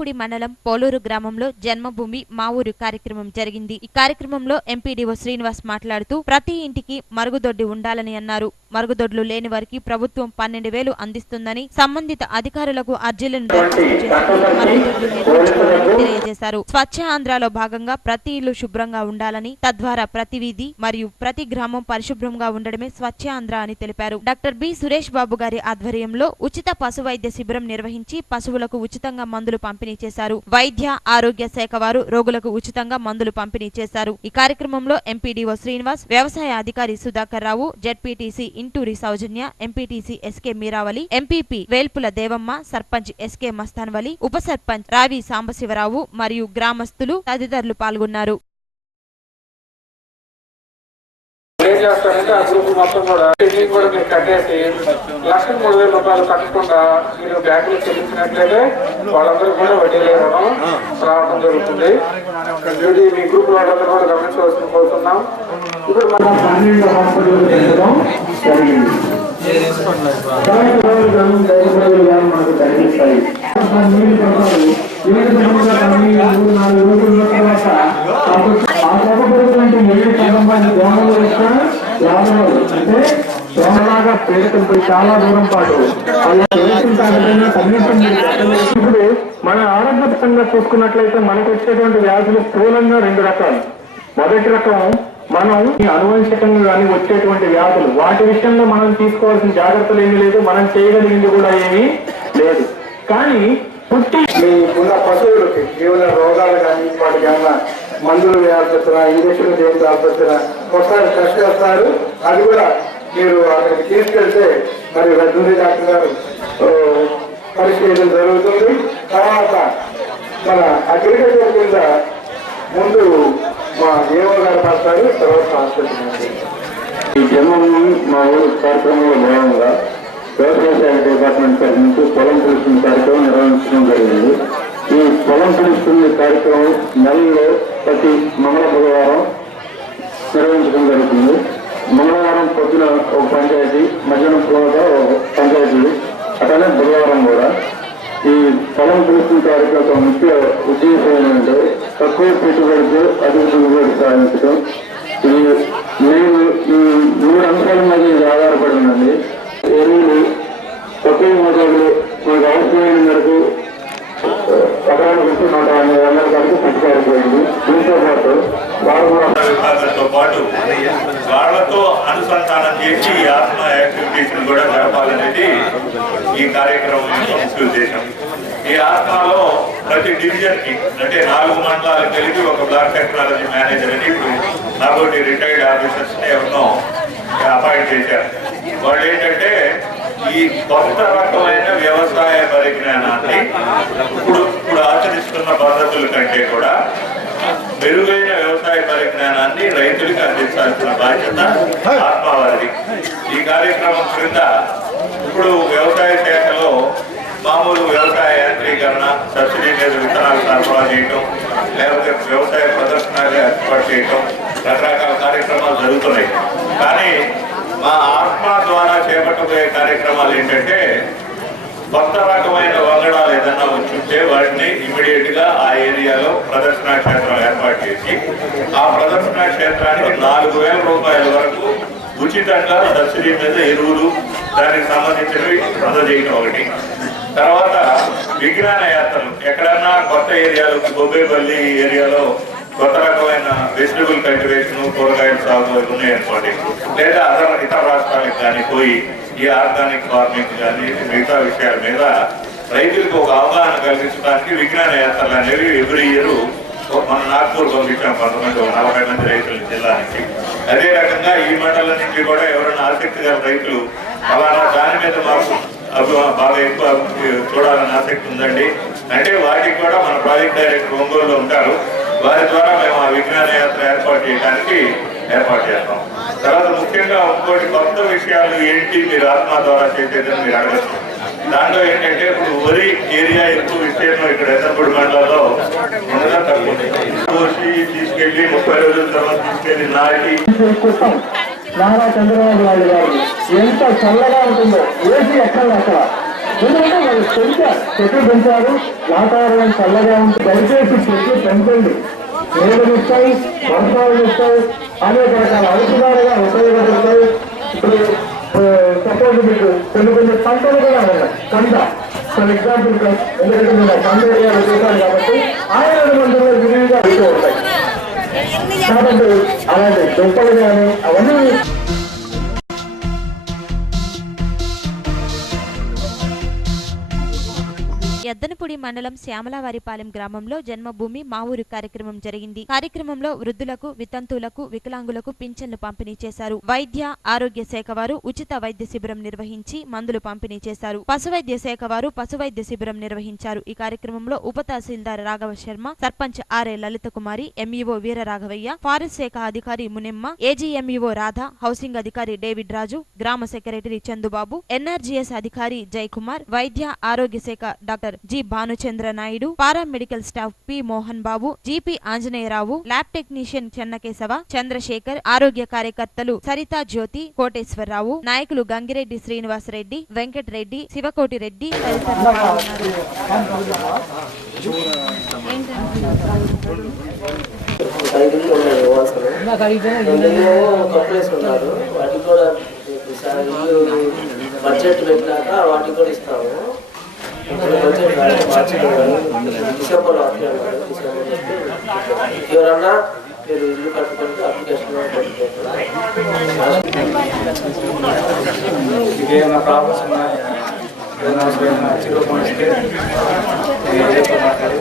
పుడి మండలం పోలూరు గ్రామంలో జన్మభూమి మా ఊరు కార్యక్రమం జరిగింది. ఈ కార్యక్రమంలో ఎంపీడీఓ శ్రీనివాస్ మాట్లాడుతూ ప్రతి ఇంటికి మరుగుదొడ్డి ఉండాలని అన్నారు. మరుగుదొడ్లు లేని వారికి ప్రభుత్వం 12,000 అందిస్తుందని, సంబంధిత అధికారులకు అర్జీలను తెలియజేశారు. స్వచ్ఛ ఆంధ్రలో భాగంగా ప్రతి ఇల్లు శుభ్రంగా ఉండాలని, తద్వారా ప్రతి వీధి మరియు ప్రతి గ్రామం పరిశుభ్రంగా ఉండడమే స్వచ్ఛ ఆంధ్ర అని తెలిపారు. డాక్టర్ బి సురేష్ బాబు గారి ఆధ్వర్యంలో ఉచిత పశు వైద్య శిబిరం నిర్వహించి పశువులకు ఉచితంగా మందులు పంపిణీ చేశారు. వైద్య ఆరోగ్య శాఖ వారు రోగులకు ఉచితంగా మందులు పంపిణీ చేశారు. ఈ కార్యక్రమంలో ఎంపీడీఓ శ్రీనివాస్, వ్యవసాయ అధికారి Sudhakar Rao, ZPTC Inturi Soujanya, MPTC SK Meeravali, MPP Velpula Devamma, sarpanch SK Mastanvali, ఉప సర్పంచ్ రావి సాంబశివరావు మరియు గ్రామస్తులు తదితరులు పాల్గొన్నారు. ఏం చేస్తారంటే ఆ గ్రూప్ మొత్తం కూడా టీచింగ్ కూడా మీరు కట్టేసి 1,03,000 రూపాయలు కట్టకుండా మీరు బ్యాంకులు చెల్లించినట్లయితే వాళ్ళందరూ కూడా వడ్డీ లేవడం రావడం జరుగుతుంది. మీ గ్రూప్ వాళ్ళందరూ కూడా గమనించవలసిన కోరుతున్నాం. ఇప్పుడు మనం 12 హాస్పిటల్ పెంచడం జరిగింది. మనకు కనిపిస్తాయి. 7 4 రోజుల తర్వాత ఆ ప్రభుత్వం అంటే దోమలాగా పేరుకుంటూ చాలా దూరం పాటు ఇప్పుడు మన ఆరోగ్యపరంగా చూసుకున్నట్లయితే మనకు వచ్చేటువంటి వ్యాధులు స్థూలంగా 2 రకాలు. మొదటి రకం మనం అనువంశకంగా కానీ వచ్చేటువంటి వ్యాధులు, వాటి విషయంలో మనం తీసుకోవాల్సిన జాగ్రత్తలు ఏమీ లేదు, మనం చేయగలిగింది కూడా ఏమీ లేదు. కానీ పుట్టి ఉన్న పశువులకి ఏమైనా రోగాలు కానీ వాటికి ఏమైనా మందులు వేయాల్సి వచ్చినా, ఇంజక్షన్లు చేయించాల్సి వచ్చినా ఒకసారి టెస్ట్ చేస్తారు. అది కూడా మీరు అక్కడికి తీసుకెళ్తే మరి వెటనరీ డాక్టర్ గారు పరిశీలన జరుగుతుంది. తర్వాత మన అగ్రికల్చర్ కింద ముందు మా ఏఓ గారు పడతారు, తర్వాత హాస్పిటల్. ఈ జన్మభూమి మా ఊరు కార్యక్రమంలో భాగంగా వ్యవసాయ శాఖ డిపార్ట్మెంట్ నుంచి పొలం తెలుసుకునే కార్యక్రమం నిర్వహించడం జరిగింది. ఈ పొలం తెలుసుకునే కార్యక్రమం నెలలో ప్రతి బుధవారం నిర్వహించడం జరుగుతుంది. మంగళవారం పొద్దున ఒక పంచాయతీ, మధ్యాహ్నం పూట ఒక పంచాయతీ, అట్లనే బుధవారం కూడా. ఈ పొలం తెలుసుకునే కార్యక్రమం ముఖ్య ఉద్దేశం ఏంటంటే తక్కువ పెట్టుబడితో అధిక దిగుబడి సాధించడం. ఇది నేను ఈ 3 అంశాల మీద ఇది ఆధారపడి ఉందండి. ఎరువులు, తక్కువ మోతాదులు మనకు అవసరమైన మేరకు ఎకరానికి 150 వరకు పెట్టుకోవాల్సింది. దీంతో పాటు విభాగంతో పాటు వాళ్లతో అనుసంధానం చేసి ఆత్మ యాక్టివిటీస్ కూడా జరపాలనేది ఈ కార్యక్రమం ముఖ్య ఉద్దేశం. ఈ ఆత్మలో ప్రతి డివిజన్ కి అంటే 4 మండలాలు కలిపి ఒక బ్లాక్ టెక్నాలజీ మేనేజర్ అని నాతోటి రిటైర్డ్ ఆఫీసర్స్ ఎవరినో అపాయింట్ చేశారు. వాళ్ళు ఏంటంటే ఈ కొత్త రకమైన వ్యవసాయ పరిజ్ఞానాన్ని ఇప్పుడు ఆచరిస్తున్న పద్ధతుల కంటే కూడా మెరుగైన వ్యవసాయ పరిజ్ఞానాన్ని రైతులకు అందించాల్సిన బాధ్యత ఆత్మవారిది. ఈ కార్యక్రమం క్రింద ఇప్పుడు వ్యవసాయ శాఖలో మామూలు వ్యవసాయ యాంత్రీకరణ, సబ్సిడీ మీద విత్తనాలు సరఫరా చేయటం, లేకపోతే వ్యవసాయ ప్రదర్శనలు ఏర్పాటు చేయటం, రకరకాల కార్యక్రమాలు జరుగుతున్నాయి. కానీ మా ఆత్మ ద్వారా చేపట్టబోయే కార్యక్రమాలు ఏంటంటే కొత్త రకమైన వంగడాలు ఏదన్నా వచ్చుంటే వాటిని ఇమీడియట్ గా ఆ ఏరియాలో ప్రదర్శనా క్షేత్రం ఏర్పాటు చేసి ఆ ప్రదర్శనా క్షేత్రానికి 4,000 రూపాయల వరకు ఉచితంగా సబ్సిడీ మీద ఎరువులు, దానికి సంబంధించినవి అందజేయడం ఒకటి. తర్వాత విజ్ఞాన యాత్రలు ఎక్కడన్నా కొత్త ఏరియాలో, బొబ్బేపల్లి ఏరియాలో కొత్త రకమైన వెజిటబుల్ కల్టివేషన్, కూరగాయల సాగు ఉన్నాయనుకోండి, లేదా ఇతర రాష్ట్రాలకు కానీ పోయి ఈ ఆర్గానిక్ ఫార్మింగ్ కానీ మిగతా విషయాల మీద రైతులకు ఒక అవగాహన కలిగించడానికి విజ్ఞాన యాత్రలు అనేవి ఎవ్రీ ఇయర్ మన నాగ్పూర్ పంపించాం 40 మంది రైతుల జిల్లానికి. అదే రకంగా ఈ మండలం నుంచి కూడా ఎవరైనా ఆసక్తి గల రైతులు అలానా దాని మీద మాకు బాగా ఎక్కువ చూడాలని ఆసక్తి ఉందండి అంటే వాటికి కూడా మన ప్రాజెక్ట్ డైరెక్టర్ ఒంగోలులో ఉంటారు. వారి ద్వారా మేము ఆ విజ్ఞాన యాత్ర ఏర్పాటు చేయడానికి ఏర్పాటు చేస్తాం. తర్వాత ముఖ్యంగా ఇంకోటి కొత్త విషయాలు ఏంటి మీరు ఆత్మ ద్వారా చేసేదని మీరు అడగచ్చు. దాంట్లో ఏంటంటే ఇప్పుడు వరి ఏరియా ఎక్కువ విస్తీర్ణం ఇక్కడ ఎద్దపూడి మండలంలో ఉండగా తక్కువ కోసి తీసుకెళ్లి 30 రోజుల తర్వాత తీసుకెళ్లి నాటి నారా చంద్రబాబు నాయుడు గారు ఎంత చల్లగా ఉంటుందో ఏసీ ఎక్కడ అక్కడ ఎందుకంటే వాళ్ళు చెట్లు పెంచారు, వాతావరణం చల్లగా ఉంటుంది. దయచేసి చెట్లు పెంచండి. నీళ్ళు ఇస్తాయి, వర్షాలు ఇస్తాయి, అనేక రకాల ఔషధాలుగా ఉపయోగపడతాయి. ఇప్పుడు సపోజ్ మీకు కొన్ని పంటలు కూడా ఉన్నాయి. కంద ఫర్ ఎగ్జాంపుల్, ఎందుకంటే నేను కంద ఏరియాలో చూశాను కాబట్టి ఆయన మందులు విరివిగా వెళ్తూ ఉంటాయి. కాబట్టి అలాంటి దుంపలు కానీ అవన్నీ ఎద్దనపూడి మండలం శ్యామలవారిపాలెం గ్రామంలో జన్మభూమి మా ఊరు కార్యక్రమం జరిగింది. కార్యక్రమంలో వృద్ధులకు, వితంతువులకు, వికలాంగులకు పింఛన్లు పంపిణీ చేశారు. వైద్య ఆరోగ్య శాఖ వారు ఉచిత వైద్య శిబిరం నిర్వహించి మందులు పంపిణీ చేశారు. పశువైద్య శాఖ వారు పశువైద్య శిబిరం నిర్వహించారు. ఈ కార్యక్రమంలో ఉప tahsildar Raghava Sharma, sarpanch RA Lalitha Kumari, MEO Veera Raghavaiah, forest శాఖ అధికారి మునిమ్మ, ఏజీఎంఈఓ రాధ, హౌసింగ్ అధికారి డేవిడ్ రాజు, గ్రామ సెక్రటరీ చందుబాబు, ఎన్ఆర్జీఎస్ అధికారి జయకుమార్, వైద్య ఆరోగ్య శాఖ doctor G Bhanuchandra Naidu, paramedical staff P Mohan Babu, GP Anjaneyarao, lab technician Chennakesava, Chandrasekhar, ఆరోగ్య కార్యకర్తలు సరితా జ్యోతి, కోటేశ్వరరావు, నాయకులు గంగిరెడ్డి శ్రీనివాసరెడ్డి, వెంకటరెడ్డి, శివకోటి రెడ్డి తదితరులు బడ్జెట్ పెట్టినాక వాటికి కూడా ఇస్తాము. డిసెంబర్ ఎవరన్నా మీరు ఇల్లు కట్టుకుంటే అప్లికేషన్ ఏమైనా ప్రాబ్లమ్స్ ఉన్నాయా, ఏదైనా చిరుపడిస్తే మాట్లాడి